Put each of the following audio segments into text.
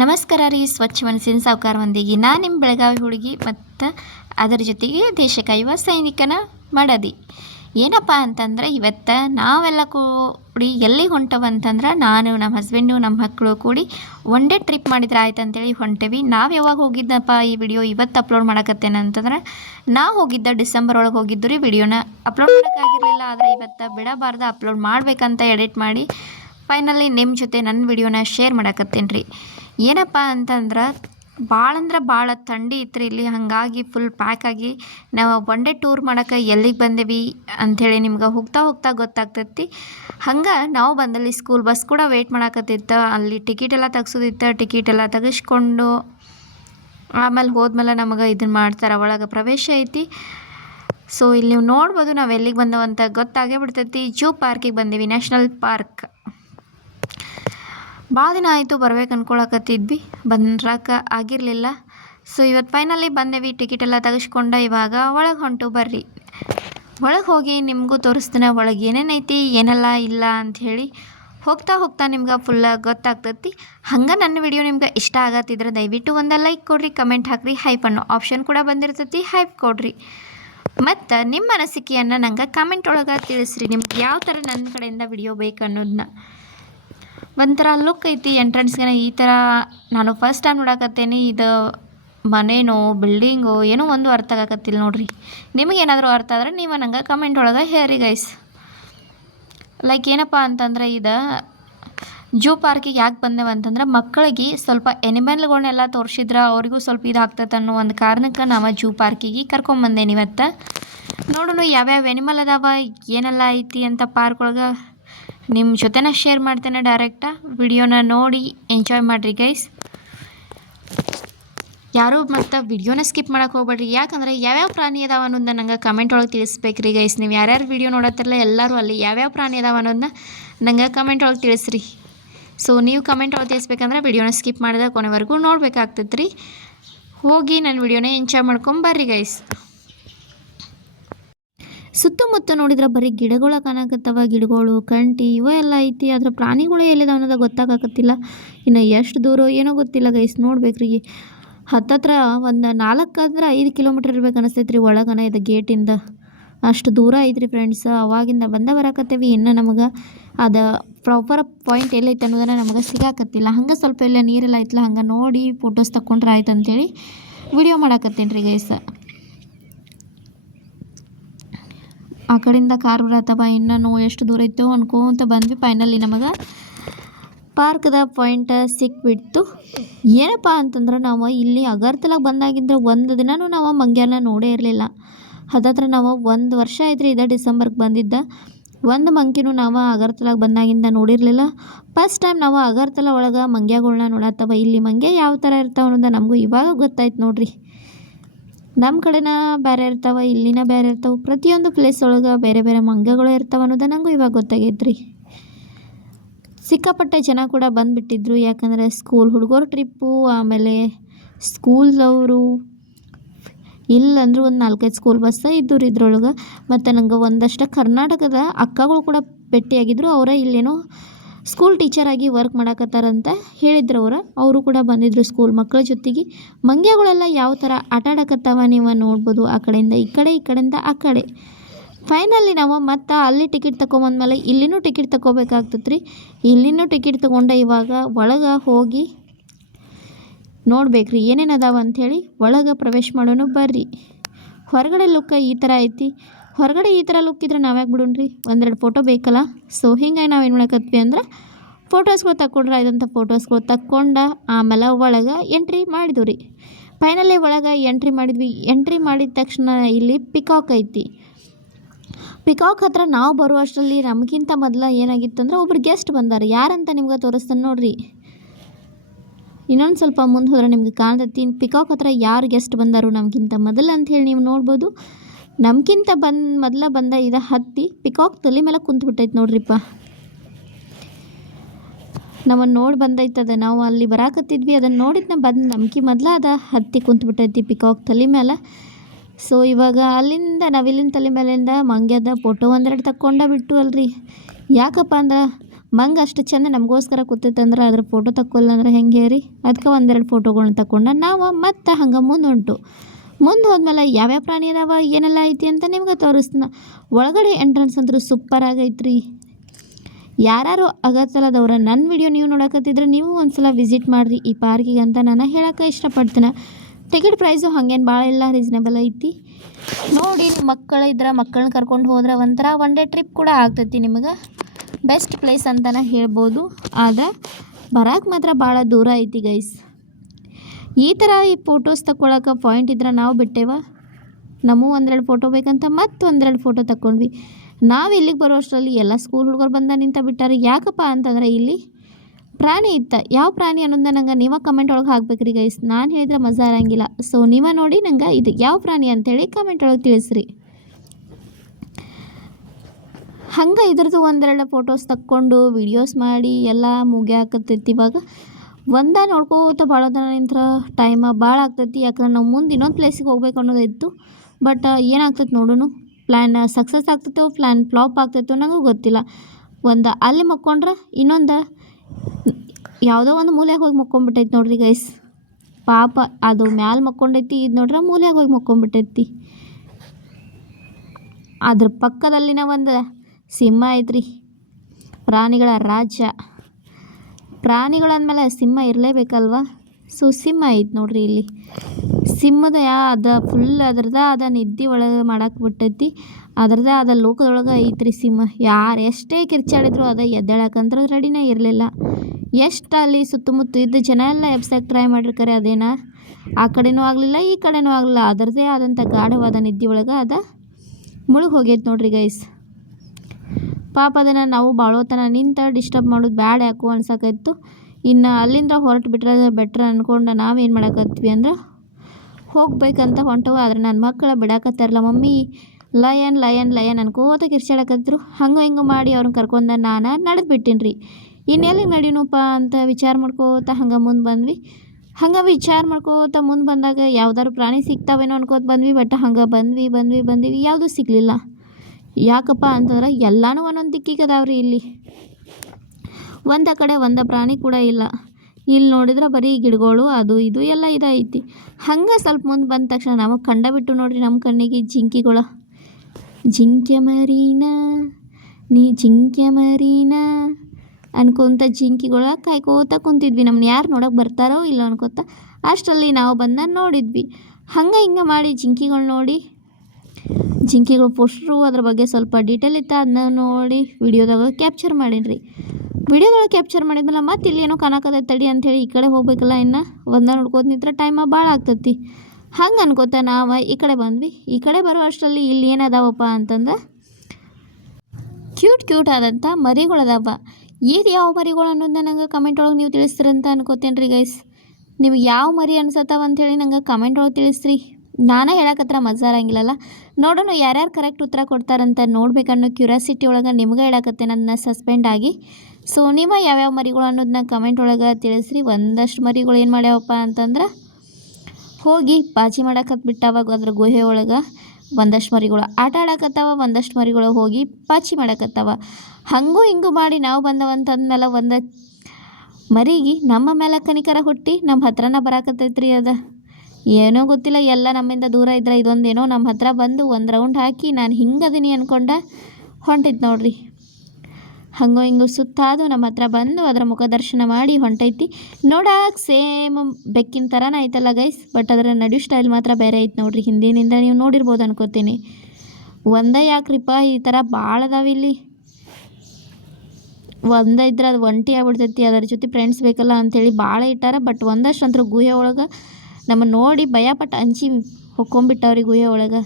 ನಮಸ್ಕಾರ ರೀ. ಸ್ವಚ್ಛ ಮನಸ್ಸಿನ ಸಾವುಕಾರ ಮಂದಿಗೆ ನಾನು ನಿಮ್ಮ ಬೆಳಗಾವಿ ಹುಡುಗಿ ಮತ್ತು ಅದರ ಜೊತೆಗೆ ದೇಶ ಕಾಯುವ ಸೈನಿಕನ ಮಾಡದಿ. ಏನಪ್ಪ ಅಂತಂದ್ರೆ ಇವತ್ತು ನಾವೆಲ್ಲ ಕೂಡಿ ಎಲ್ಲಿಗೆ ಹೊಂಟವಂತಂದ್ರೆ ನಾನು ನಮ್ಮ ಹಸ್ಬೆಂಡು ನಮ್ಮ ಮಕ್ಕಳು ಕೂಡಿ ಒನ್ ಡೇ ಟ್ರಿಪ್ ಮಾಡಿದ್ರೆ ಆಯ್ತು ಅಂತೇಳಿ ಹೊಂಟೇವಿ. ನಾವು ಯಾವಾಗ ಹೋಗಿದ್ದಪ್ಪ ಈ ವಿಡಿಯೋ ಇವತ್ತು ಅಪ್ಲೋಡ್ ಮಾಡಕತ್ತೇನೆ ಅಂತಂದ್ರೆ ನಾವು ಹೋಗಿದ್ದ ಡಿಸೆಂಬರ್ ಒಳಗೆ ಹೋಗಿದ್ದು ರೀ. ವಿಡಿಯೋನ ಅಪ್ಲೋಡ್ ಮಾಡೋಕ್ಕಾಗಿರಲಿಲ್ಲ, ಆದರೆ ಇವತ್ತು ಬಿಡಬಾರ್ದು ಅಪ್ಲೋಡ್ ಮಾಡಬೇಕಂತ ಎಡಿಟ್ ಮಾಡಿ ಫೈನಲಿ ನಿಮ್ಮ ಜೊತೆ ನನ್ನ ವಿಡಿಯೋನ ಶೇರ್ ಮಾಡಕತ್ತೇನೆ ರೀ. ಏನಪ್ಪ ಅಂತಂದ್ರೆ ಭಾಳ ಥಂಡಿ ಇತ್ತು ರೀ ಇಲ್ಲಿ. ಹಾಗಾಗಿ ಫುಲ್ ಪ್ಯಾಕಾಗಿ ನಾವು ಒನ್ ಡೇ ಟೂರ್ ಮಾಡೋಕೆ ಎಲ್ಲಿಗೆ ಬಂದೇವಿ ಅಂಥೇಳಿ ನಿಮ್ಗೆ ಹೋಗ್ತಾ ಗೊತ್ತಾಗ್ತೈತಿ. ಹಂಗೆ ನಾವು ಬಂದಲ್ಲಿ ಸ್ಕೂಲ್ ಬಸ್ ಕೂಡ ವೆಯ್ಟ್ ಮಾಡಕತ್ತಿತ್ತು. ಅಲ್ಲಿ ಟಿಕೆಟ್ ಎಲ್ಲ ತೆಗ್ಸೋದಿತ್ತು. ಟಿಕೆಟ್ ಎಲ್ಲ ತೆಗೆಸ್ಕೊಂಡು ಆಮೇಲೆ ಹೋದ್ಮೇಲೆ ನಮಗೆ ಇದನ್ನು ಮಾಡ್ತಾರೆ, ಒಳಗೆ ಪ್ರವೇಶ ಐತಿ. ಸೊ ಇಲ್ಲಿ ನೀವು ನೋಡ್ಬೋದು ನಾವು ಎಲ್ಲಿಗೆ ಬಂದವಂತ ಗೊತ್ತಾಗೇ ಬಿಡ್ತೈತಿ. ಜೂ ಪಾರ್ಕಿಗೆ ಬಂದೀವಿ, ನ್ಯಾಷನಲ್ ಪಾರ್ಕ್. ಭಾಳ ದಿನ ಆಯಿತು ಬರ್ಬೇಕು ಅಂದ್ಕೊಳಕತ್ತಿದ್ವಿ, ಬಂದ್ರಕ್ಕೆ ಆಗಿರಲಿಲ್ಲ. ಸೊ ಇವತ್ತು ಫೈನಲಿ ಬಂದೇವಿ. ಟಿಕೆಟ್ ಎಲ್ಲ ತೆಗೆಸ್ಕೊಂಡು ಇವಾಗ ಒಳಗೆ ಹೊಂಟು ಬರ್ರಿ. ಒಳಗೆ ಹೋಗಿ ನಿಮಗೂ ತೋರಿಸ್ತಾನೆ ಒಳಗೆ ಏನೇನೈತಿ ಏನೆಲ್ಲ ಇಲ್ಲ ಅಂಥೇಳಿ. ಹೋಗ್ತಾ ನಿಮ್ಗೆ ಫುಲ್ಲ ಗೊತ್ತಾಗ್ತೈತಿ. ಹಂಗೆ ನನ್ನ ವಿಡಿಯೋ ನಿಮ್ಗೆ ಇಷ್ಟ ಆಗತ್ತಿದ್ರೆ ದಯವಿಟ್ಟು ಒಂದು ಲೈಕ್ ಕೊಡ್ರಿ, ಕಮೆಂಟ್ ಹಾಕ್ರಿ, ಹೈಪ್ ಅನ್ನೋ ಆಪ್ಷನ್ ಕೂಡ ಬಂದಿರ್ತೈತಿ, ಹೈಪ್ ಕೊಡ್ರಿ. ಮತ್ತು ನಿಮ್ಮ ಅನಿಸಿಕೆಯನ್ನು ನಂಗೆ ಕಮೆಂಟ್ ಒಳಗೆ ತಿಳಿಸ್ರಿ. ನಿಮ್ಗೆ ಯಾವ ಥರ ನನ್ನ ಕಡೆಯಿಂದ ವಿಡಿಯೋ ಬೇಕು ಅನ್ನೋದನ್ನ. ಒಂಥರ ಲುಕ್ ಐತಿ ಎಂಟ್ರೆನ್ಸ್ಗೆ. ಈ ಥರ ನಾನು ಫಸ್ಟ್ ಟೈಮ್ ನೋಡಕತ್ತೇನೆ. ಇದು ಮನೇನೋ ಬಿಲ್ಡಿಂಗೋ ಏನೋ ಒಂದು ಅರ್ಥ ಆಗಕತ್ತಿಲ್ಲ ನೋಡ್ರಿ. ನಿಮಗೇನಾದರೂ ಅರ್ಥ ಆದರೆ ನೀವು ನಂಗೆ ಕಮೆಂಟ್ ಒಳಗೆ ಹೇಳ್ರಿ ಗೈಸ್. ಲೈಕ್ ಏನಪ್ಪ ಅಂತಂದ್ರೆ ಇದು ಜೂ ಪಾರ್ಕಿಗೆ ಯಾಕೆ ಬಂದೇವೆ ಅಂತಂದ್ರೆ ಮಕ್ಕಳಿಗೆ ಸ್ವಲ್ಪ ಎನಿಮಲ್ಗಳನ್ನೆಲ್ಲ ತೋರಿಸಿದ್ರೆ ಅವ್ರಿಗೂ ಸ್ವಲ್ಪ ಇದಾಗ್ತೈತೆ ಅನ್ನೋ ಒಂದು ಕಾರಣಕ್ಕೆ ನಾವು ಜೂ ಪಾರ್ಕಿಗೆ ಕರ್ಕೊಂಬಂದೇನಿ ಇವತ್ತು. ನೋಡೋಣ ಯಾವ್ಯಾವ ಎನಿಮಲ್ ಅದಾವ, ಏನೆಲ್ಲ ಐತಿ ಅಂತ ಪಾರ್ಕ್ ಒಳಗೆ ನಿಮ್ಮ ಜೊತೆನ ಶೇರ್ ಮಾಡ್ತೇನೆ ಡೈರೆಕ್ಟ. ವಿಡಿಯೋನ ನೋಡಿ ಎಂಜಾಯ್ ಮಾಡಿರಿ ಗೈಸ್. ಯಾರು ಮತ್ತು ವಿಡಿಯೋನ ಸ್ಕಿಪ್ ಮಾಡೋಕೆ ಹೋಗ್ಬೇಡ್ರಿ. ಯಾಕಂದರೆ ಯಾವ್ಯಾವ ಪ್ರಾಣಿ ಅದಾವ ಅನ್ನೋದನ್ನ ನಂಗೆ ಕಮೆಂಟ್ ಒಳಗೆ ತಿಳಿಸ್ಬೇಕ್ರಿ ಗೈಸ್. ನೀವು ಯಾರ್ಯಾರು ವಿಡಿಯೋ ನೋಡತ್ತಿರಲ್ಲ ಎಲ್ಲರೂ ಅಲ್ಲಿ ಯಾವ್ಯಾವ ಪ್ರಾಣಿ ಅದಾವ ಅನ್ನೋದನ್ನ ನಂಗೆ ಕಮೆಂಟ್ ಒಳಗೆ ತಿಳಿಸ್ರಿ. ಸೊ ನೀವು ಕಮೆಂಟ್ ಒಳಗೆ ತಿಳಿಸ್ಬೇಕಂದ್ರೆ ವಿಡಿಯೋನ ಸ್ಕಿಪ್ ಮಾಡಿದಾಗ ಕೊನೆವರೆಗೂ ನೋಡ್ಬೇಕಾಗ್ತೈತೆ ರೀ. ಹೋಗಿ ನನ್ನ ವಿಡಿಯೋನ ಎಂಜಾಯ್ ಮಾಡ್ಕೊಂಬರ್ರಿ ಗೈಸ್. ಸುತ್ತಮುತ್ತ ನೋಡಿದ್ರೆ ಬರೀ ಗಿಡಗಳ ಕಾಣಕತ್ತವ, ಗಿಡಗಳು ಕಂಟಿ ಇವ ಎಲ್ಲ ಐತಿ. ಅದ್ರ ಪ್ರಾಣಿಗಳು ಎಲ್ಲಿದಾವ ಅನ್ನೋದು ಗೊತ್ತಾಗಕತ್ತಿಲ್ಲ. ಇನ್ನು ಎಷ್ಟು ದೂರ ಏನೋ ಗೊತ್ತಿಲ್ಲ ಗೈಸ್. ನೋಡ್ಬೇಕ್ರಿ ಹತ್ತತ್ರ ಒಂದು 4-5 ಕಿಲೋಮೀಟ್ರ್ ಇರ್ಬೇಕು ಅನಿಸ್ತೈತೆ ರೀ ಒಳಗನ ಇದು ಗೇಟಿಂದ. ಅಷ್ಟು ದೂರ ಐತ್ರಿ ಫ್ರೆಂಡ್ಸ್. ಅವಾಗಿಂದ ಬರಕತ್ತೇವಿ. ಇನ್ನು ನಮಗೆ ಅದು ಪ್ರಾಪರ್ ಪಾಯಿಂಟ್ ಎಲ್ಲೈತೆ ಅನ್ನೋದನ್ನು ನಮಗೆ ಸಿಗಾಕತ್ತಿಲ್ಲ. ಹಂಗೆ ಸ್ವಲ್ಪ ಎಲ್ಲ ನೀರೆಲ್ಲ ಐತಲ್ಲ, ಹಂಗೆ ನೋಡಿ ಫೋಟೋಸ್ ತಗೊಂಡ್ರೆ ಆಯ್ತು ಅಂತೇಳಿ ವಿಡಿಯೋ ಮಾಡಕತ್ತೇನೆ ರೀ ಗೈಸ್. ಆ ಕಡೆಯಿಂದ ಕಾರ್ ಬರತ್ತವ. ಇನ್ನೂ ಎಷ್ಟು ದೂರ ಇತ್ತು ಅನ್ಕೊಂತ ಬಂದ್ವಿ. ಫೈನಲಿ ನಮಗೆ ಪಾರ್ಕ್ದ ಪಾಯಿಂಟ್ ಸಿಕ್ಬಿಡ್ತು. ಏನಪ್ಪ ಅಂತಂದ್ರೆ ನಾವು ಇಲ್ಲಿ ಅಗರ್ತಲಾಗೆ ಬಂದಾಗಿದ್ದರೆ ಒಂದು ದಿನವೂ ನಾವು ಮಂಗ್ಯಾನ ನೋಡೇ ಇರಲಿಲ್ಲ. ಹತ್ತತ್ರ ನಾವು 1 ವರ್ಷ ಆಯ್ತು ರೀ. ಇದೇ ಡಿಸೆಂಬರ್ಗೆ ಬಂದಿದ್ದ. ಒಂದು ಮಂಕಿನೂ ನಾವು ಅಗರ್ತಲಾಗೆ ಬಂದಾಗಿಂದ ನೋಡಿರಲಿಲ್ಲ. ಫಸ್ಟ್ ಟೈಮ್ ನಾವು ಅಗರ್ತಲ ಒಳಗೆ ಮಂಗ್ಯಗಳನ್ನ ನೋಡತ್ತವ. ಇಲ್ಲಿ ಮಂಗ್ಯ ಯಾವ ಥರ ಇರ್ತಾವ ಅನ್ನೋದು ನಮಗೂ ಇವಾಗ ಗೊತ್ತಾಯ್ತು ನೋಡ್ರಿ. ನಮ್ಮ ಕಡೆನ ಬೇರೆ ಇರ್ತಾವೆ, ಇಲ್ಲಿನ ಬೇರೆ ಇರ್ತಾವೆ. ಪ್ರತಿಯೊಂದು ಪ್ಲೇಸ್ ಒಳಗೆ ಬೇರೆ ಬೇರೆ ಮಂಗಗಳು ಇರ್ತಾವೆ ಅನ್ನೋದು ನನಗೂ ಇವಾಗ ಗೊತ್ತಾಗೈತೆ ರೀ. ಸಿಕ್ಕಾಪಟ್ಟೆ ಜನ ಕೂಡ ಬಂದುಬಿಟ್ಟಿದ್ರು. ಯಾಕಂದರೆ ಸ್ಕೂಲ್ ಹುಡುಗರು ಟ್ರಿಪ್ಪು, ಆಮೇಲೆ ಸ್ಕೂಲ್ದವರು ಇಲ್ಲಂದ್ರೂ ಒಂದು 4-5 ಸ್ಕೂಲ್ ಬಸ್ಸ ಇದ್ದು ರೀ ಇದ್ರೊಳಗೆ. ಮತ್ತು ನಂಗೆ ಒಂದಷ್ಟು ಕರ್ನಾಟಕದ ಅಕ್ಕಗಳು ಕೂಡ ಭೇಟಿಯಾಗಿದ್ದರು. ಅವರ ಇಲ್ಲೇನೋ ಸ್ಕೂಲ್ ಟೀಚರಾಗಿ ವರ್ಕ್ ಮಾಡಕತ್ತಾರಂತ ಹೇಳಿದ್ರು. ಅವರು ಕೂಡ ಬಂದಿದ್ದರು ಸ್ಕೂಲ್ ಮಕ್ಕಳ ಜೊತೆಗೆ. ಮಂಗ್ಯಗಳೆಲ್ಲ ಯಾವ ಥರ ಆಟ ಆಡಕತ್ತಾವ ನೀವು ನೋಡ್ಬೋದು. ಆ ಕಡೆಯಿಂದ ಈ ಕಡೆ, ಈ ಕಡೆಯಿಂದ ಆ ಕಡೆ. ಫೈನಲಿ ನಾವು ಮತ್ತು ಅಲ್ಲಿ ಟಿಕೆಟ್ ತೊಗೊಂಬಂದ್ಮೇಲೆ ಇಲ್ಲಿನೂ ಟಿಕೆಟ್ ತೊಗೋಬೇಕಾಗ್ತದೆ ರೀ. ಇಲ್ಲಿನೂ ಟಿಕೆಟ್ ತೊಗೊಂಡೆ ಇವಾಗ ಒಳಗೆ ಹೋಗಿ ನೋಡ್ಬೇಕ್ರಿ ಏನೇನು ಅದಾವ ಅಂಥೇಳಿ. ಒಳಗೆ ಪ್ರವೇಶ ಮಾಡೋಣ ಬರ್ರಿ. ಹೊರಗಡೆ ಲುಕ್ ಈ ಥರ ಐತಿ. ಹೊರಗಡೆ ಈ ಥರ ಲುಕ್ ಇದ್ರೆ ನಾವ್ಯಾಕೆ ಬಿಡೋಣ್ರಿ, ಒಂದೆರಡು ಫೋಟೋ ಬೇಕಲ್ಲ. ಸೊ ಹಿಂಗಾಗಿ ನಾವು ಏನು ಮಾಡಕತ್ವಿ ಅಂದ್ರೆ ಫೋಟೋಸ್ಗಳು ತಗೊಂಡ್ರೆ ಆಯ್ತಂತ ಫೋಟೋಸ್ಗಳು ತಕ್ಕೊಂಡು ಆಮೇಲೆ ಒಳಗೆ ಎಂಟ್ರಿ ಮಾಡಿದ್ವಿ ರೀ. ಫೈನಲಿ ಒಳಗೆ ಎಂಟ್ರಿ ಮಾಡಿದ್ವಿ. ಎಂಟ್ರಿ ಮಾಡಿದ ತಕ್ಷಣ ಇಲ್ಲಿ ಪಿಕಾಕ್ ಐತಿ. ಪಿಕಾಕ್ ಹತ್ರ ನಾವು ಬರೋ ಅಷ್ಟರಲ್ಲಿ ನಮಗಿಂತ ಮೊದಲು ಏನಾಗಿತ್ತಂದ್ರೆ ಒಬ್ರು ಗೆಸ್ಟ್ ಬಂದಾರೆ. ಯಾರಂತ ನಿಮ್ಗೆ ತೋರಿಸ್ತಾನೆ ನೋಡ್ರಿ. ಇನ್ನೊಂದು ಸ್ವಲ್ಪ ಮುಂದೆ ಹೋದ್ರೆ ನಿಮ್ಗೆ ಕಾಣ್ತೈತಿ ಪಿಕಾಕ್ ಹತ್ರ ಯಾರು ಗೆಸ್ಟ್ ಬಂದಾರು ನಮಗಿಂತ ಮೊದಲು ಅಂಥೇಳಿ ನೀವು ನೋಡ್ಬೋದು. ನಮ್ಗಿಂತ ಮೊದಲ ಬಂದ ಇದು ಹತ್ತಿ ಪಿಕಾಕ್ ತಲೆ ಮೇಲೆ ಕುಂತ್ಬಿಟ್ಟೈತೆ ನೋಡ್ರಿಪ್ಪ. ನಮ್ಮನ್ನು ನೋಡಿ ಬಂದೈತದ. ನಾವು ಅಲ್ಲಿ ಬರಾಕತ್ತಿದ್ವಿ, ಅದನ್ನು ನೋಡಿದ್ನ ಬಂದು ನಮ್ಗೆ ಮೊದಲ ಅದ ಹತ್ತಿ ಕುಂತ್ಬಿಟ್ಟೈತಿ ಪಿಕಾಕ್ ತಲೆ ಮೇಲೆ. ಸೊ ಇವಾಗ ಅಲ್ಲಿಂದ ನಾವಿಲ್ಲಿನ ತಲೆ ಮೇಲಿಂದ ಮಂಗ್ಯದ ಫೋಟೋ ಒಂದೆರಡು ತಕ್ಕೊಂಡ ಬಿಟ್ಟು ಅಲ್ರಿ. ಯಾಕಪ್ಪ ಅಂದ್ರೆ ಮಂಗ ಅಷ್ಟು ಚೆಂದ ನಮಗೋಸ್ಕರ ಕೂತೈತಂದ್ರೆ ಅದ್ರ ಫೋಟೋ ತಕ್ಕೊಲ್ಲ ಅಂದ್ರೆ ಹೆಂಗೆ ರೀ. ಅದಕ್ಕೆ ಒಂದೆರಡು ಫೋಟೋಗಳನ್ನ ತಗೊಂಡು ನಾವು ಮತ್ತೆ ಹಂಗೆ ಮುಂದೆ ಹೋದ್ಮೇಲೆ ಯಾವ್ಯಾವ ಪ್ರಾಣಿ ಅದಾವ ಏನೆಲ್ಲ ಐತಿ ಅಂತ ನಿಮ್ಗೆ ತೋರಿಸ್ತೀನಿ. ಒಳಗಡೆ ಎಂಟ್ರೆನ್ಸ್ ಅಂತೂ ಸೂಪರ್ ಆಗೈತ್ರಿ. ಯಾರು ಅಗತ್ಯದವ್ರ ನನ್ನ ವಿಡಿಯೋ ನೀವು ನೋಡಕತ್ತಿದ್ರೆ ನೀವು ಒಂದ್ಸಲ ವಿಸಿಟ್ ಮಾಡಿರಿ ಈ ಪಾರ್ಕಿಗೆ ಅಂತ ನಾನು ಹೇಳೋಕೆ ಇಷ್ಟಪಡ್ತೀನಿ. ಟಿಕೆಟ್ ಪ್ರೈಸು ಹಾಗೇನು ಭಾಳ ಇಲ್ಲ, ರೀಸನೇಬಲ್ ಐತಿ. ನೋಡಿ ನಿಮ್ಮ ಮಕ್ಕಳು ಇದ್ರೆ ಮಕ್ಕಳನ್ನ ಕರ್ಕೊಂಡು ಹೋದ್ರೆ ಒಂಥರ ಒನ್ ಡೇ ಟ್ರಿಪ್ ಕೂಡ ಆಗ್ತೈತಿ. ನಿಮಗೆ ಬೆಸ್ಟ್ ಪ್ಲೇಸ್ ಅಂತಲೇ ಹೇಳ್ಬೋದು. ಆದರೆ ಬರೋಕ್ಕೆ ಮಾತ್ರ ಭಾಳ ದೂರ ಐತಿ ಗೈಸ್. ಈ ಥರ ಈ ಫೋಟೋಸ್ ತಗೊಳಕ್ಕೆ ಪಾಯಿಂಟ್ ಇದ್ರೆ ನಾವು ಬಿಟ್ಟೇವ. ನಮಗೂ ಒಂದೆರಡು ಫೋಟೋ ಬೇಕಂತ ಒಂದೆರಡು ಫೋಟೋ ತಗೊಂಡ್ವಿ. ನಾವು ಇಲ್ಲಿಗೆ ಬರೋ ಅಷ್ಟರಲ್ಲಿ ಎಲ್ಲ ಸ್ಕೂಲ್ ಹುಡುಗರು ಬಂದ ನಿಂತ ಬಿಟ್ಟಾರೆ. ಯಾಕಪ್ಪ ಅಂತಂದ್ರೆ ಇಲ್ಲಿ ಪ್ರಾಣಿ ಇತ್ತ. ಯಾವ ಪ್ರಾಣಿ ಅನ್ನೋದನ್ನ ನಂಗೆ ನೀವು ಕಮೆಂಟ್ ಒಳಗೆ ಹಾಕ್ಬೇಕ್ರಿ ಗೈಸ್. ನಾನು ಹೇಳಿದ್ರೆ ಮಜಾ ಇರೋಂಗಿಲ್ಲ. ಸೊ ನೀವು ನೋಡಿ ನಂಗೆ ಇದು ಯಾವ ಪ್ರಾಣಿ ಅಂಥೇಳಿ ಕಮೆಂಟ್ ಒಳಗೆ ತಿಳಿಸ್ರಿ. ಹಂಗೆ ಇದ್ರದ್ದು ಒಂದೆರಡು ಫೋಟೋಸ್ ತಕ್ಕೊಂಡು ವೀಡಿಯೋಸ್ ಮಾಡಿ ಎಲ್ಲ ಮುಗಿಯಾಕತ್ತೈತಿ. ಇವಾಗ ನೋಡ್ಕೋತ ಭಾಳ ದಿನ ನಿಂತ್ರ ಟೈಮ್ ಭಾಳ ಆಗ್ತೈತಿ. ಯಾಕಂದ್ರೆ ನಾವು ಮುಂದೆ ಇನ್ನೊಂದು ಪ್ಲೇಸಿಗೆ ಹೋಗ್ಬೇಕು ಅನ್ನೋದಿತ್ತು. ಬಟ್ ಏನಾಗ್ತೈತೆ ನೋಡೋಣ. ಪ್ಲ್ಯಾನ್ ಸಕ್ಸಸ್ ಆಗ್ತೈತೋ ಪ್ಲ್ಯಾನ್ ಫ್ಲಾಪ್ ಆಗ್ತೈತೋ ನನಗೂ ಗೊತ್ತಿಲ್ಲ. ಒಂದು ಅಲ್ಲಿ ಮಕ್ಕೊಂಡ್ರೆ ಇನ್ನೊಂದು ಯಾವುದೋ ಒಂದು ಮೂಲೆಯಾಗ ಹೋಗಿ ಮಕ್ಕೊಂಬಿಟ್ಟೈತಿ ನೋಡ್ರಿ ಗೈಸ್. ಪಾಪ ಅದು ಮ್ಯಾಲೆ ಮಕ್ಕೊಂಡೈತಿ, ಇದು ನೋಡ್ರೆ ಮೂಲೆಯಾಗ ಹೋಗಿ ಮಕ್ಕೊಂಬಿಟ್ಟೈತಿ. ಅದ್ರ ಪಕ್ಕದಲ್ಲಿನ ಒಂದು ಸಿಂಹ ಐತ್ರಿ, ಪ್ರಾಣಿಗಳ ರಾಜ್ಯ. ಪ್ರಾಣಿಗಳಂದಮೇಲೆ ಸಿಂಹ ಇರಲೇಬೇಕಲ್ವ. ಸೊ ಸಿಂಹ ಐತೆ ನೋಡ್ರಿ ಇಲ್ಲಿ. ಸಿಂಹದ ಫುಲ್ ಅದ್ರದ್ದು ಆದ ನಿದ್ದೆ ಒಳಗೆ ಮಾಡಕ್ಕೆ ಬಿಟ್ಟೈತಿ. ಅದ್ರದ್ದೇ ಆದ ಲೋಕದೊಳಗೆ ಐತ್ರಿ ಸಿಂಹ. ಯಾರು ಎಷ್ಟೇ ಕಿರ್ಚಾಡಿದ್ರು ಅದು ಎದ್ದೇಳಕ್ಕಂದ್ರೆ ರೆಡಿನೇ ಇರಲಿಲ್ಲ. ಎಷ್ಟು ಅಲ್ಲಿ ಸುತ್ತಮುತ್ತ ಇದ್ದ ಜನ ಎಲ್ಲ ಎಬ್ಸಕ್ಕೆ ಟ್ರೈ ಮಾಡಿರ್ತಾರೆ. ಅದೇನ ಆ ಕಡೆನೂ ಆಗಲಿಲ್ಲ ಈ ಕಡೆನೂ ಆಗಲಿಲ್ಲ. ಅದರದ್ದೇ ಆದಂಥ ಗಾಢವಾದ ನಿದ್ದೆ ಒಳಗೆ ಮುಳುಗಿ ಹೋಗೈತೆ ನೋಡ್ರಿ ಗೈಸ್. ಪಾಪ ಅದನ್ನು ನಾವು ಬಾಳೋತನ ನಿಂತ ಡಿಸ್ಟರ್ಬ್ ಮಾಡೋದು ಬ್ಯಾಡ ಯಾಕೋ ಅನ್ಸಕ್ಕಾಯ್ತು. ಇನ್ನು ಅಲ್ಲಿಂದ ಹೊರಟು ಬಿಟ್ರೆ ಬೆಟ್ರ್ ಅಂದ್ಕೊಂಡು ನಾವೇನು ಮಾಡಕತ್ವಿ ಅಂದ್ರೆ ಹೋಗ್ಬೇಕಂತ ಹೊಂಟವು. ಆದರೆ ನನ್ನ ಮಕ್ಕಳು ಬಿಡಾಕತ್ತಾರಲ್ಲ. ಮಮ್ಮಿ ಲಯನ್ ಲಯನ್ ಲಯನ್ ಅನ್ಕೋತ ಕಿರ್ಚಾಡಕತ್ತಿದ್ರು. ಹಂಗೆ ಹಿಂಗೆ ಮಾಡಿ ಅವ್ರನ್ನ ಕರ್ಕೊಂಡು ನಾನು ನಡೆದು ಬಿಟ್ಟಿನಿ ರೀ. ಇನ್ನೆಲ್ಲಿಗೆ ನಡೀನಪ್ಪ ಅಂತ ವಿಚಾರ ಮಾಡ್ಕೋತ ಹಂಗೆ ಮುಂದೆ ಬಂದ್ವಿ. ಹಂಗೆ ವಿಚಾರ ಮಾಡ್ಕೋತ ಮುಂದೆ ಬಂದಾಗ ಯಾವ್ದಾದ್ರು ಪ್ರಾಣಿ ಸಿಗ್ತಾವೇನೋ ಅನ್ಕೋತ ಬಂದ್ವಿ. ಬಟ್ ಹಂಗೆ ಬಂದ್ವಿ ಯಾವುದೂ ಸಿಗಲಿಲ್ಲ. ಯಾಕಪ್ಪ ಅಂತಂದ್ರೆ ಎಲ್ಲನೂ ಒಂದೊಂದು ದಿಕ್ಕಿಗೆ ಅದಾವ್ರಿ. ಇಲ್ಲಿ ಒಂದ ಕಡೆ ಒಂದು ಪ್ರಾಣಿ ಕೂಡ ಇಲ್ಲ. ಇಲ್ಲಿ ನೋಡಿದ್ರೆ ಬರೀ ಗಿಡಗಳು ಅದು ಇದು ಎಲ್ಲ ಇದೈತಿ. ಹಂಗೆ ಸ್ವಲ್ಪ ಮುಂದೆ ಬಂದ ತಕ್ಷಣ ನಮಗೆ ಕಂಡಬಿಟ್ಟು ನೋಡ್ರಿ ನಮ್ಮ ಕಣ್ಣಿಗೆ ಜಿಂಕಿಗಳು. ಜಿಂಕೆ ಮರೀನಾ ನೀ ಜಿಂಕೆ ಮರೀನಾ ಅನ್ಕೊಂತ ಜಿಂಕಿಗಳ ಕಾಯ್ಕೋತ ಕುಂತಿದ್ವಿ. ನಮ್ಮನ್ನ ಯಾರು ನೋಡೋಕೆ ಬರ್ತಾರೋ ಇಲ್ಲ ಅನ್ಕೋತ. ಅಷ್ಟರಲ್ಲಿ ನಾವು ಬಂದು ನೋಡಿದ್ವಿ. ಹಂಗೆ ಹಿಂಗೆ ಮಾಡಿ ಜಿಂಕಿಗಳು ನೋಡಿ, ಜಿಂಕಿಗಳು ಪೋಸ್ಟ್ರು ಅದ್ರ ಬಗ್ಗೆ ಸ್ವಲ್ಪ ಡೀಟೇಲ್ ಇತ್ತು. ಅದನ್ನ ನೋಡಿ ವಿಡಿಯೋದಾಗ ಕ್ಯಾಪ್ಚರ್ ಮಾಡೀನಿ. ವಿಡಿಯೋದಾಗ ಕ್ಯಾಪ್ಚರ್ ಮಾಡಿದ್ಮೇಲೆ ಮತ್ತೆ ಇಲ್ಲಿ ಏನೋ ಕಾಣಕತ್ತೈತೆ ತಡಿ ಅಂಥೇಳಿ ಈ ಕಡೆ ಹೋಗ್ಬೇಕಲ್ಲ. ಇನ್ನು ನೋಡ್ಕೋತ ನಿಂತ್ರೆ ಟೈಮ ಭಾಳ ಆಗ್ತೈತಿ. ಹಂಗೆ ಅನ್ಕೋತ ನಾವು ಈ ಕಡೆ ಬಂದ್ವಿ. ಈ ಕಡೆ ಬರೋ ಅಷ್ಟರಲ್ಲಿ ಇಲ್ಲಿ ಏನದಾವಪ್ಪ ಅಂತಂದ್ರೆ ಕ್ಯೂಟ್ ಆದಂಥ ಮರಿಗಳದಾವ. ಇದು ಯಾವ ಮರಿಗಳು ಅನ್ನೋದನ್ನ ನಂಗೆ ಕಮೆಂಟ್ ಒಳಗೆ ನೀವು ತಿಳಿಸ್ತೀರಂತ ಅನ್ಕೋತೇನೆ ರೀ ಗೈಸ್. ನೀವು ಯಾವ ಮರಿ ಅನ್ಸತ್ತಾವ ಅಂಥೇಳಿ ನಂಗೆ ಕಮೆಂಟ್ ಒಳಗೆ ತಿಳಿಸ್ರಿ. ನಾನೇ ಹೇಳಕತ್ರ ಮಜಾ ಇರಂಗಿಲ್ಲಲ್ಲ. ನೋಡೋಣ ಯಾರ್ಯಾರು ಕರೆಕ್ಟ್ ಉತ್ತರ ಕೊಡ್ತಾರಂತ ನೋಡ್ಬೇಕನ್ನೋ ಕ್ಯೂರಿಯಾಸಿಟಿ ಒಳಗೆ ನಿಮ್ಗೆ ಹೇಳಕತ್ತೆ ನನ್ನ ಸಸ್ಪೆಂಡ್ ಆಗಿ. ಸೊ ನೀವು ಯಾವ್ಯಾವ ಮರಿಗಳು ಅನ್ನೋದನ್ನ ಕಮೆಂಟ್ ಒಳಗೆ ತಿಳಿಸ್ರಿ. ಒಂದಷ್ಟು ಮರಿಗಳು ಏನು ಮಾಡ್ಯಾವಪ್ಪ ಅಂತಂದ್ರೆ ಹೋಗಿ ಪಾಚಿ ಮಾಡಕತ್ಬಿಟ್ಟಾವ ಅದ್ರ ಗುಹೆ ಒಳಗೆ. ಒಂದಷ್ಟು ಮರಿಗಳು ಆಟ ಆಡಕತ್ತಾವ, ಒಂದಷ್ಟು ಮರಿಗಳು ಹೋಗಿ ಪಾಚಿ ಮಾಡಕತ್ತಾವ. ಹಂಗೂ ಹಿಂಗೂ ಮಾಡಿ ನಾವು ಬಂದವಂತಂದ್ಮೇಲೆ ಒಂದು ಮರಿಗೆ ನಮ್ಮ ಮೇಲೆ ಕನಿಕರ ಹುಟ್ಟಿ ನಮ್ಮ ಹತ್ರನ ಬರಾಕತ್ತೈತ್ರಿ. ಏನೋ ಗೊತ್ತಿಲ್ಲ, ಎಲ್ಲ ನಮ್ಮಿಂದ ದೂರ ಇದ್ರೆ ಇದೊಂದೇನೋ ನಮ್ಮ ಹತ್ರ ಬಂದು ಒಂದು ರೌಂಡ್ ಹಾಕಿ ನಾನು ಹಿಂಗದೀನಿ ಅಂದ್ಕೊಂಡ ಹೊಂಟಿತ್ತು ನೋಡ್ರಿ. ಹಂಗೋ ಹಿಂಗೋ ಸುತ್ತಾದು ನಮ್ಮ ಹತ್ರ ಬಂದು ಅದರ ಮುಖ ದರ್ಶನ ಮಾಡಿ ಹೊಂಟೈತಿ. ನೋಡಕ್ಕೆ ಸೇಮ್ ಬೆಕ್ಕಿನ ಥರನೇ ಐತಲ್ಲ ಗೈಸ್. ಬಟ್ ಅದರ ನಡೆಯೋ ಸ್ಟೈಲ್ ಮಾತ್ರ ಬೇರೆ ಐತೆ ನೋಡ್ರಿ. ಹಿಂದಿನಿಂದ ನೀವು ನೋಡಿರ್ಬೋದು ಅನ್ಕೋತೀನಿ. ಒಂದೇ ಯಾಕ್ರಿಪ್ಪ ಈ ಥರ ಭಾಳ ಅದಾವ ಇಲ್ಲಿ. ಒಂದೇ ಇದ್ರೆ ಅದು ಒಂಟಿ ಆಗ್ಬಿಡ್ತೈತಿ. ಅದರ ಜೊತೆ ಫ್ರೆಂಡ್ಸ್ ಬೇಕಲ್ಲ ಅಂಥೇಳಿ ಭಾಳ ಇಟ್ಟಾರ. ಬಟ್ ಒಂದಷ್ಟು ಅಂತೂ ಗುಹೆ ಒಳಗೆ ನಮ್ಮನ್ನು ನೋಡಿ ಭಯಪಟ್ಟು ಅಂಚಿ ಹೊಕ್ಕೊಂಬಿಟ್ಟವ್ರಿ ಗುಹೆ ಒಳಗೆ.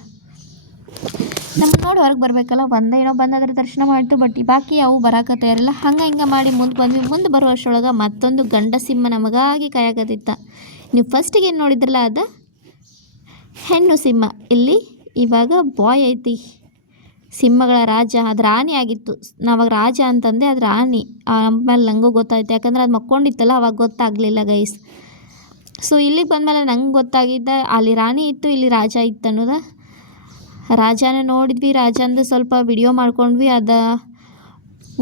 ನಮ್ಗೆ ನೋಡಿ ಹೊರಗೆ ಬರಬೇಕಲ್ಲ. ಏನೋ ಬಂದು ಅದರ ದರ್ಶನ ಮಾಡಿತು. ಬಟ್ ಬಾಕಿ ಅವು ಬರಾಕ ತಯಾರಿಲ್ಲ. ಹಂಗೆ ಹಿಂಗೆ ಮಾಡಿ ಮುಂದೆ ಬಂದ್ವಿ. ಮುಂದೆ ಬರೋ ಅಷ್ಟರೊಳಗೆ ಮತ್ತೊಂದು ಗಂಡ ಸಿಂಹ ನಮಗಾಗಿ ಕಾಯಕತ್ತಿತ್ತ. ನೀವು ಫಸ್ಟಿಗೆ ಏನು ನೋಡಿದ್ರಲ್ಲ ಅದು ಹೆಣ್ಣು ಸಿಂಹ. ಇಲ್ಲಿ ಇವಾಗ ಬಾಯ್ ಐತಿ. ಸಿಂಹಗಳ ರಾಜ, ಅದು ರಾಣಿ ಆಗಿತ್ತು. ನಾವಾಗ ರಾಜ ಅಂತಂದೆ, ಅದು ರಾಣಿ. ಆಮೇಲೆ ನನಗೂ ಗೊತ್ತಾಯ್ತು, ಯಾಕಂದ್ರೆ ಅದು ಮಕ್ಕೊಂಡಿತ್ತಲ್ಲ ಅವಾಗ ಗೊತ್ತಾಗಲಿಲ್ಲ ಗೈಸ್. ಸೊ ಇಲ್ಲಿಗೆ ಬಂದಮೇಲೆ ನಂಗೆ ಗೊತ್ತಾಗಿದ್ದ ಅಲ್ಲಿ ರಾಣಿ ಇತ್ತು, ಇಲ್ಲಿ ರಾಜ ಇತ್ತು ಅನ್ನೋದು. ರಾಜನ ನೋಡಿದ್ವಿ, ರಾಜಂದು ಸ್ವಲ್ಪ ವಿಡಿಯೋ ಮಾಡ್ಕೊಂಡ್ವಿ. ಅದು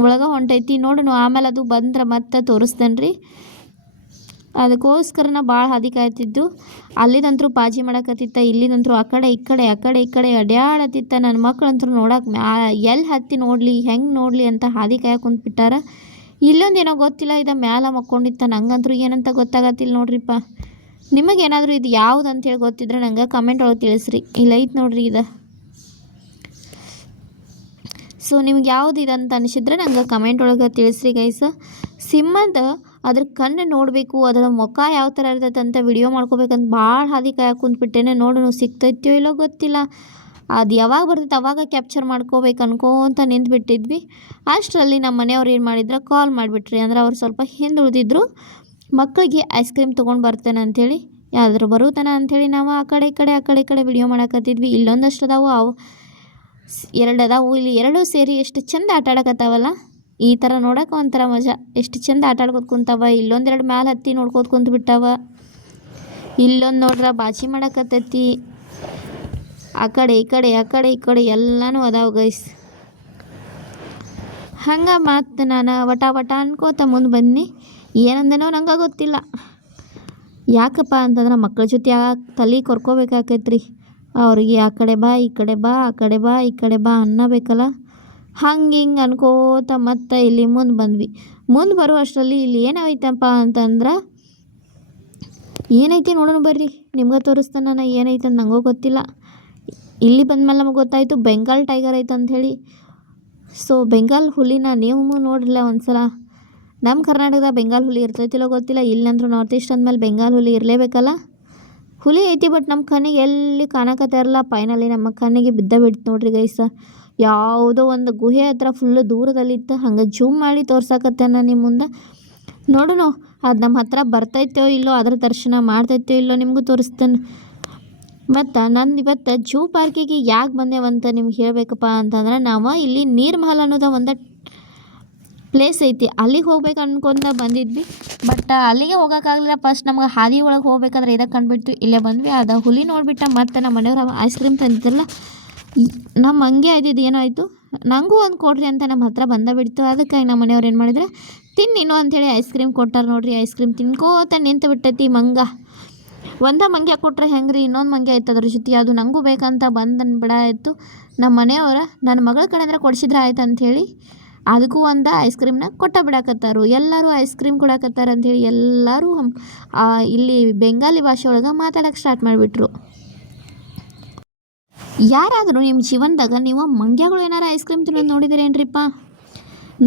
ಒಳಗೆ ಹೊಂಟೈತಿ ನೋಡೋಣ. ಆಮೇಲೆ ಅದು ಬಂದ್ರೆ ಮತ್ತೆ ತೋರಿಸ್ತೇನೆ ರೀ. ಅದಕ್ಕೋಸ್ಕರ ಭಾಳ ಹಾದಿ ಕಾಯ್ತಿದ್ದು. ಅಲ್ಲಿದಂತರೂ ಪಾಜಿ ಮಾಡಕತ್ತಿತ್ತ, ಇಲ್ಲಿದಂತರೂ ಆ ಕಡೆ ಈ ಕಡೆ ಅಡ್ಯಾಡತ್ತಿತ್ತ. ನನ್ನ ಮಕ್ಳಂತರೂ ನೋಡಕ್ಕೆ ಎಲ್ಲಿ ಹತ್ತಿ ನೋಡಲಿ, ಹೆಂಗೆ ನೋಡಲಿ ಅಂತ ಹಾದಿ ಕಾಯಕ್ಕೆ ಕುಂತ್ಬಿಟ್ಟಾರ. ಇಲ್ಲೊಂದು ಏನೋ ಗೊತ್ತಿಲ್ಲ, ಇದು ಮ್ಯಾಲೆ ಮಕ್ಕೊಂಡಿತ್ತ. ನಂಗಂತರೂ ಏನಂತ ಗೊತ್ತಾಗತ್ತಿಲ್ಲ ನೋಡ್ರಿಪ್ಪ. ನಿಮಗೇನಾದರೂ ಇದು ಯಾವ್ದು ಅಂತೇಳಿ ಗೊತ್ತಿದ್ರೆ ನಂಗೆ ಕಮೆಂಟ್ ಒಳಗೆ ತಿಳಿಸ್ರಿ. ಇಲ್ಲ ಐತೆ ನೋಡ್ರಿ ಇದು. ಸೊ ನಿಮ್ಗೆ ಯಾವ್ದು ಇದಂತ ಅನಿಸಿದ್ರೆ ನಂಗೆ ಕಮೆಂಟ್ ಒಳಗೆ ತಿಳಿಸ್ರಿ ಗೈಸ. ಸಿಂಹದ ಅದ್ರ ಕಣ್ಣು ನೋಡಬೇಕು, ಅದರ ಮುಖ ಯಾವ ಥರ ಇರ್ತೈತೆ ಅಂತ ವಿಡಿಯೋ ಮಾಡ್ಕೋಬೇಕಂತ ಭಾಳ ಹಾದಿ ಕಾಯಕ್ಕೆ ಕುಂತ್ಬಿಟ್ಟೇನೆ. ನೋಡೋಣ ಸಿಗ್ತೈತೋ ಇಲ್ಲೋ ಗೊತ್ತಿಲ್ಲ. ಅದು ಯಾವಾಗ ಬರ್ತೈತೆ ಅವಾಗ ಕ್ಯಾಪ್ಚರ್ ಮಾಡ್ಕೋಬೇಕು ಅನ್ಕೋತ ನಿಂತ್ಬಿಟ್ಟಿದ್ವಿ. ಅಷ್ಟರಲ್ಲಿ ನಮ್ಮ ಮನೆಯವ್ರು ಏನು ಮಾಡಿದ್ರು, ಕಾಲ್ ಮಾಡಿಬಿಟ್ರಿ. ಅಂದ್ರೆ ಅವ್ರು ಸ್ವಲ್ಪ ಹಿಂದೆ ಉಳಿದಿದ್ರು. ಮಕ್ಕಳಿಗೆ ಐಸ್ ಕ್ರೀಮ್ ತೊಗೊಂಡು ಬರ್ತೇನೆ ಅಂಥೇಳಿ, ಯಾವ್ದಾದ್ರು ಬರುತ್ತಾನ ಅಂಥೇಳಿ ನಾವು ಆ ಕಡೆ ಈ ಕಡೆ ವಿಡಿಯೋ ಮಾಡಕತ್ತಿದ್ವಿ. ಇಲ್ಲೊಂದಷ್ಟು ಅದಾವು, ಅವು 2 ಅದಾವು. ಇಲ್ಲಿ 2 ಸೇರಿ ಎಷ್ಟು ಚಂದ ಆಟ ಆಡಕತ್ತಾವಲ್ಲ. ಈ ಥರ ನೋಡೋಕೆ ಒಂಥರ ಮಜಾ. ಎಷ್ಟು ಚಂದ ಆಟ ಆಡ್ಕೋತ ಕುಂತಾವ. ಇಲ್ಲೊಂದೆರಡು ಮ್ಯಾಲೆ ಹತ್ತಿ ನೋಡ್ಕೋತ ಕುಂತ್ಬಿಟ್ಟಾವ. ಇಲ್ಲೊಂದು ನೋಡ್ರ ಬಾಚಿ ಮಾಡಕತ್ತೈತಿ. ಆ ಕಡೆ ಈ ಕಡೆ ಎಲ್ಲನೂ ಅದಾವ ಗೈಸ್. ಹಂಗೆ ಮತ್ತು ನಾನು ವಟ ಅನ್ಕೋತ ಮುಂದೆ ಬನ್ನಿ. ಏನಂದೇನೋ ನಂಗೆ ಗೊತ್ತಿಲ್ಲ. ಯಾಕಪ್ಪ ಅಂತಂದ್ರೆ ಮಕ್ಕಳ ಜೊತೆ ತಲೆ ಕೊರ್ಕೋಬೇಕಾಕೈತ್ರಿ. ಅವ್ರಿಗೆ ಆ ಕಡೆ ಬಾ ಈ ಕಡೆ ಬಾ ಅನ್ನಬೇಕಲ್ಲ. ಹಂಗೆ ಹಿಂಗೆ ಅನ್ಕೋತ ಮತ್ತೆ ಇಲ್ಲಿ ಮುಂದೆ ಬಂದ್ವಿ. ಮುಂದೆ ಬರೋ ಅಷ್ಟರಲ್ಲಿ ಇಲ್ಲಿ ಏನಾಯ್ತಪ್ಪ ಅಂತಂದ್ರೆ, ಏನೈತಿ ನೋಡೋಣ ಬರ್ರಿ, ನಿಮ್ಗೆ ತೋರಿಸ್ತಾನೆ. ನಾನು ಏನೈತೆ ಅಂತ ನನಗೂ ಗೊತ್ತಿಲ್ಲ. ಇಲ್ಲಿ ಬಂದಮೇಲೆ ನಮಗೆ ಗೊತ್ತಾಯಿತು ಬೆಂಗಾಲ್ ಟೈಗರ್ ಐತೆ ಅಂಥೇಳಿ. ಸೊ ಬೆಂಗಾಲ್ ಹುಲಿನ ನೀವು ನೋಡಿರಲ್ಲ ಒಂದ್ಸಲ. ನಮ್ಮ ಕರ್ನಾಟಕದ ಬೆಂಗಾಲ್ ಹುಲಿ ಇರ್ತೈತಿಲ್ಲೋ ಗೊತ್ತಿಲ್ಲ. ಇಲ್ಲಂದ್ರೂ ನಾರ್ತ್ ಈಸ್ಟ್ ಅಂದಮೇಲೆ ಬೆಂಗಾಲ್ ಹುಲಿ ಇರಲೇಬೇಕಲ್ಲ. ಹುಲಿ ಐತಿ, ಬಟ್ ನಮ್ಮ ಕಣ್ಣಿಗೆ ಎಲ್ಲಿ ಕಾಣಕತ್ತಾ ಇರಲ್ಲ. ಫೈನಲಿ ನಮ್ಮ ಕಣ್ಣಿಗೆ ಬಿಡ್ತು ನೋಡ್ರಿ ಗೈಸ. ಯಾವುದೋ ಒಂದು ಗುಹೆ ಹತ್ರ ಫುಲ್ಲು ದೂರದಲ್ಲಿತ್ತು. ಹಂಗೆ ಜೂಮ್ ಮಾಡಿ ತೋರ್ಸಕತ್ತೆ ನಾನು ನಿಮ್ಮ ಮುಂದೆ. ನೋಡೋಣ ಅದು ನಮ್ಮ ಹತ್ರ ಬರ್ತೈತೋ ಇಲ್ಲೋ, ಅದ್ರ ದರ್ಶನ ಮಾಡ್ತೈತೋ ಇಲ್ಲೋ ನಿಮಗೂ ತೋರಿಸ್ತೇನೆ. ಮತ್ತು ನಾನು ಇವತ್ತು ಜೂ ಪಾರ್ಕಿಗೆ ಯಾಕೆ ಬಂದೇವಂತ ನಿಮ್ಗೆ ಹೇಳಬೇಕಪ್ಪ ಅಂತಂದ್ರೆ, ನಾವು ಇಲ್ಲಿ ನೀರ್ ಮಹಲ್ ಅನ್ನೋದು ಒಂದು ಪ್ಲೇಸ್ ಐತಿ. ಅಲ್ಲಿಗೆ ಹೋಗ್ಬೇಕು ಅನ್ಕೊಂತ ಬಂದಿದ್ವಿ. ಬಟ್ ಅಲ್ಲಿಗೆ ಹೋಗೋಕ್ಕಾಗಲಿಲ್ಲ. ಫಸ್ಟ್ ನಮ್ಗೆ ಹಾದಿ ಒಳಗೆ ಹೋಗ್ಬೇಕಾದ್ರೆ ಇದಕ್ಕೆ ಕಂಡುಬಿಟ್ಟು ಇಲ್ಲೇ ಬಂದ್ವಿ. ಅದು ಹುಲಿ ನೋಡಿಬಿಟ್ಟ. ಮತ್ತು ನಮ್ಮ ಮನೆಯವ್ರು ಐಸ್ ಕ್ರೀಮ್ ತಂದಿದ್ರಲ್ಲ, ನಮ್ಮ ಹಂಗೆ ಆಯ್ತಿದ್ದು ಏನಾಯಿತು, ನನಗೂ ಒಂದು ಕೊಡ್ರಿ ಅಂತ ನಮ್ಮ ಹತ್ರ ಬಿಡ್ತು. ಅದಕ್ಕಾಗಿ ನಮ್ಮ ಮನೆಯವ್ರು ಏನು ಮಾಡಿದ್ರೆ, ತಿನ್ನಿನೋ ಅಂಥೇಳಿ ಐಸ್ ಕ್ರೀಮ್ ಕೊಟ್ಟಾರೆ ನೋಡ್ರಿ. ಐಸ್ ಕ್ರೀಮ್ ತಿನ್ಕೋತ ನಿಂತು ಬಿಟ್ಟೈತಿ ಮಂಗ. ಒಂದೇ ಮಂಗ್ಯ ಕೊಟ್ಟರೆ ಹೆಂಗೆ ರೀ, ಇನ್ನೊಂದು ಮಂಗ್ಯ ಆಯ್ತು ಅದ್ರ ಜೊತೆ. ಅದು ನನಗೂ ಬೇಕಂತ ಬಿಡ ಆಯಿತು. ನಮ್ಮ ಮನೆಯವ್ರ ನನ್ನ ಮಗಳ ಕಡೆ ಅಂದರೆ ಕೊಡಿಸಿದ್ರೆ ಆಯ್ತು ಅಂಥೇಳಿ ಅದಕ್ಕೂ ಒಂದು ಐಸ್ ಕ್ರೀಮ್ನ ಬಿಡಾಕತ್ತಾರು. ಎಲ್ಲರೂ ಐಸ್ ಕ್ರೀಮ್ ಕೊಡಾಕತ್ತಾರ ಅಂಥೇಳಿ ಎಲ್ಲರೂ ಇಲ್ಲಿ ಬೆಂಗಾಲಿ ಭಾಷೆ ಒಳಗೆ ಮಾತಾಡೋಕ್ಕೆ ಸ್ಟಾರ್ಟ್ ಮಾಡಿಬಿಟ್ರು. ಯಾರಾದರೂ ನಿಮ್ಮ ಜೀವನದಾಗ ನೀವು ಮಂಗ್ಯಗಳು ಏನಾರು ಐಸ್ ಕ್ರೀಮ್ ತಿನ್ನೋದು ನೋಡಿದಿರೇನ್ರಿಪ್ಪ?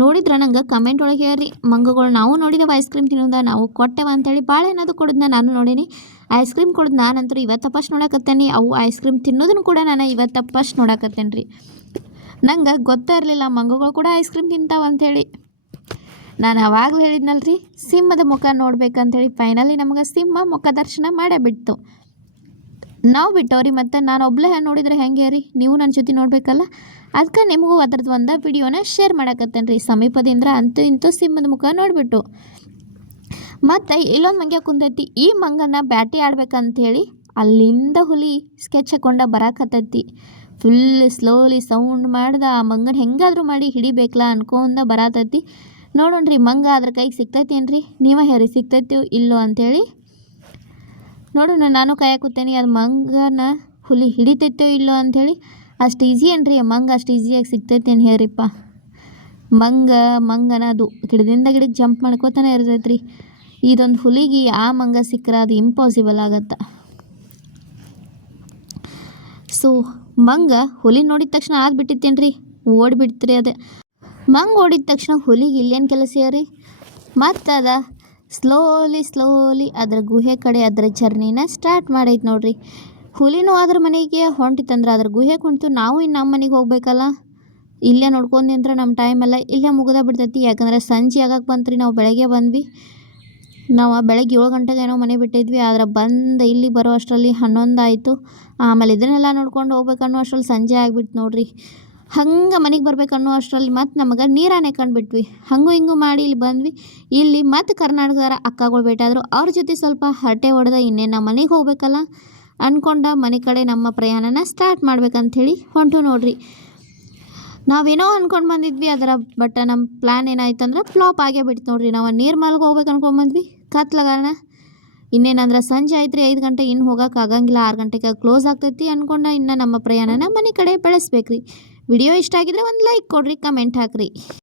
ನೋಡಿದ್ರೆ ನಂಗೆ ಕಮೆಂಟ್ ಒಳಗೆ ಹೇಳ್ರಿ. ಮಂಗಗಳು ನಾವು ನೋಡಿದೇವೆ ಐಸ್ ಕ್ರೀಮ್ ತಿನ್ನೋದ, ನಾವು ಕೊಟ್ಟೆವ ಅಂಥೇಳಿ. ಭಾಳ ಏನಾದರೂ ಕೊಡೋದನ್ನ ನಾನು ನೋಡೀನಿ. ಐಸ್ ಕ್ರೀಮ್ ಕೊಡೋದು ನಾನಂತರೂ ಇವತ್ತು ಫಸ್ಟ್ ನೋಡಕತ್ತೇನೆ. ಅವು ಐಸ್ ಕ್ರೀಮ್ ತಿನ್ನೋದನ್ನು ಕೂಡ ನಾನು ಇವತ್ತು ಫಸ್ಟ್ ನೋಡಕತ್ತೇನೆ ರೀ. ನಂಗೆ ಗೊತ್ತೇ ಇರಲಿಲ್ಲ ಮಂಗಗಳು ಕೂಡ ಐಸ್ ಕ್ರೀಮ್ ತಿಂತಾವ ಅಂಥೇಳಿ. ನಾನು ಅವಾಗಲೂ ಹೇಳಿದ್ನಲ್ರಿ, ಸಿಂಹದ ಮುಖ ನೋಡ್ಬೇಕಂತೇಳಿ. ಫೈನಲಿ ನಮಗೆ ಸಿಂಹ ಮುಖ ದರ್ಶನ ಮಾಡೇ ಬಿಡ್ತು. ನಾವು ಬಿಟ್ಟವ್ರಿ. ಮತ್ತು ನಾನು ಒಬ್ಬಳೇ ನೋಡಿದರೆ ಹೆಂಗೆ ರೀ, ನೀವು ನನ್ನ ಜೊತೆ ನೋಡಬೇಕಲ್ಲ. ಅದಕ್ಕೆ ನಿಮಗೂ ಅದ್ರದ್ದು ಒಂದು ವಿಡಿಯೋನ ಶೇರ್ ಮಾಡಕತ್ತೇನೆ ರೀ. ಸಮೀಪದಿಂದ ಅಂತೂ ಇಂತೂ ಸಿಂಹದ ಮುಖ ನೋಡಿಬಿಟ್ಟು. ಮತ್ತು ಇಲ್ಲೊಂದು ಮಂಗ್ಯ ಕುಂತೈತಿ. ಈ ಮಂಗನ ಬ್ಯಾಟಿ ಆಡ್ಬೇಕಂಥೇಳಿ ಅಲ್ಲಿಂದ ಹುಲಿ ಸ್ಕೆಚ್ ಹಾಕೊಂಡ ಬರಾಕತ್ತೈತಿ. ಫುಲ್ ಸ್ಲೋಲಿ ಸೌಂಡ್ ಮಾಡ್ದ ಆ ಮಂಗನ ಹೆಂಗಾದರೂ ಮಾಡಿ ಹಿಡಿಬೇಕಲ್ಲ ಅನ್ಕೊಂಡ ಬರಾತೈತಿ. ನೋಡೋಣ್ರಿ ಮಂಗ ಅದ್ರ ಕೈಗೆ ಸಿಗ್ತೈತೇನ್ರಿ, ನೀವೇ ಹೇಳಿ ಸಿಗ್ತೈತೋ ಇಲ್ಲೋ ಅಂಥೇಳಿ. ನೋಡೋಣ, ನಾನು ಕಾಯಕೂತೇನೆ ಅದು ಮಂಗನ ಹುಲಿ ಹಿಡಿತೈತೋ ಇಲ್ಲೋ ಅಂಥೇಳಿ. ಅಷ್ಟು ಈಸಿ ಏನ್ರಿ ಮಂಗ, ಅಷ್ಟು ಈಸಿಯಾಗಿ ಸಿಗ್ತೈತೇನು ಹೇಳ್ರಿಪ್ಪ. ಮಂಗನ ಅದು ಗಿಡದಿಂದ ಗಿಡಕ್ಕೆ ಜಂಪ್ ಮಾಡ್ಕೋತಾನೆ ಇರ್ತೈತೆ ರೀ. ಇದೊಂದು ಹುಲಿಗೆ ಆ ಮಂಗ ಸಿಕ್ಕರೆ ಅದು ಇಂಪಾಸಿಬಲ್ ಆಗತ್ತೆ. ಸೊ ಮಂಗ ಹುಲಿ ನೋಡಿದ ತಕ್ಷಣ ಬಿಟ್ಟಿತ್ತೇನು ರೀ, ಓಡಿಬಿಡ್ತೀರಿ. ಅದೇ ಮಂಗ ಓಡಿದ ತಕ್ಷಣ ಹುಲಿಗೆ ಇಲ್ಲೇನು ಕೆಲಸ ರೀ. ಮತ್ತು ಅದ ಸ್ಲೋಲಿ ಅದರ ಗುಹೆ ಕಡೆ ಅದರ ಜರ್ನಿನ ಸ್ಟಾರ್ಟ್ ಮಾಡೈತೆ ನೋಡ್ರಿ. ಹುಲಿನೂ ಅದ್ರ ಮನೆಗೆ ಹೊಂಟಿತ್ತಂದ್ರೆ ಅದ್ರ ಗುಹೆ ಹೊಂಟು. ನಾವು ಇನ್ನು ನಮ್ಮ ಮನೆಗೆ ಹೋಗ್ಬೇಕಲ್ಲ. ಇಲ್ಲೇ ನೋಡ್ಕೊಂಡು ಅಂದ್ರೆ ನಮ್ಮ ಟೈಮೆಲ್ಲ ಇಲ್ಲೇ ಮುಗಿದ ಬಿಡ್ತೈತಿ. ಯಾಕಂದರೆ ಸಂಜೆ ಆಗಕ್ಕೆ ಬಂತು ರೀ. ನಾವು ಬೆಳಗ್ಗೆ ಬಂದ್ವಿ. ನಾವು ಬೆಳಗ್ಗೆ 7 ಗಂಟೆಗೆ ಏನೋ ಮನೆ ಬಿಟ್ಟಿದ್ವಿ. ಆದ್ರೆ ಬಂದು ಇಲ್ಲಿ ಬರೋ ಅಷ್ಟರಲ್ಲಿ 11 ಆಯಿತು. ಆಮೇಲೆ ಇದನ್ನೆಲ್ಲ ನೋಡ್ಕೊಂಡು ಹೋಗ್ಬೇಕನ್ನೋ ಅಷ್ಟರಲ್ಲಿ ಸಂಜೆ ಆಗಿಬಿಟ್ಟು ನೋಡ್ರಿ. ಹಂಗೆ ಮನೆಗೆ ಬರ್ಬೇಕನ್ನೋ ಅಷ್ಟರಲ್ಲಿ ಮತ್ತು ನಮಗೆ ನೀರಾನೆ ಕಂಡುಬಿಟ್ವಿ. ಹಂಗೂ ಹಿಂಗೂ ಮಾಡಿ ಇಲ್ಲಿ ಬಂದ್ವಿ. ಇಲ್ಲಿ ಮತ್ತು ಕರ್ನಾಟಕದವರ ಅಕ್ಕಗಳು ಭೇಟಿಯಾದರು. ಅವ್ರ ಜೊತೆ ಸ್ವಲ್ಪ ಹರಟೆ ಹೊಡೆದ ಇನ್ನೇನು ನಮ್ಮ ಮನೆಗೆ ಹೋಗ್ಬೇಕಲ್ಲ ಅಂದ್ಕೊಂಡ ಮನೆ ಕಡೆ ನಮ್ಮ ಪ್ರಯಾಣನ ಸ್ಟಾರ್ಟ್ ಮಾಡ್ಬೇಕಂಥೇಳಿ ಹೊಂಟು ನೋಡ್ರಿ. ನಾವೇನೋ ಅಂದ್ಕೊಂಡು ಬಂದಿದ್ವಿ ಅದರ ಬಟ್ ನಮ್ಮ ಪ್ಲ್ಯಾನ್ ಏನಾಯ್ತಂದ್ರೆ ಫ್ಲಾಪ್ ಆಗೇ ಬಿಡ್ತು ನೋಡ್ರಿ. ನಾವು ನೀರ್ಮಲ್ಗೆ ಹೋಗ್ಬೇಕು ಅನ್ಕೊಂಡು ಬಂದ್ವಿ, ಕತ್ಲಗಾರಣ ಇನ್ನೇನಂದ್ರೆ ಸಂಜೆ ಆಯ್ತು ರೀ, 5 ಗಂಟೆ ಇನ್ನು ಹೋಗೋಕೆ ಆಗಂಗಿಲ್ಲ, 6 ಗಂಟೆಗೆ ಕ್ಲೋಸ್ ಆಗ್ತೈತಿ ಅನ್ಕೊಂಡ ಇನ್ನು ನಮ್ಮ ಪ್ರಯಾಣನ ಮನೆ ಕಡೆ ಬೆಳೆಸ್ಬೇಕು ರೀ. ವಿಡಿಯೋ ಇಷ್ಟ ಆಗಿದ್ರೆ ಒಂದು ಲೈಕ್ ಕೊಡ್ರಿ, ಕಮೆಂಟ್ ಹಾಕ್ರಿ.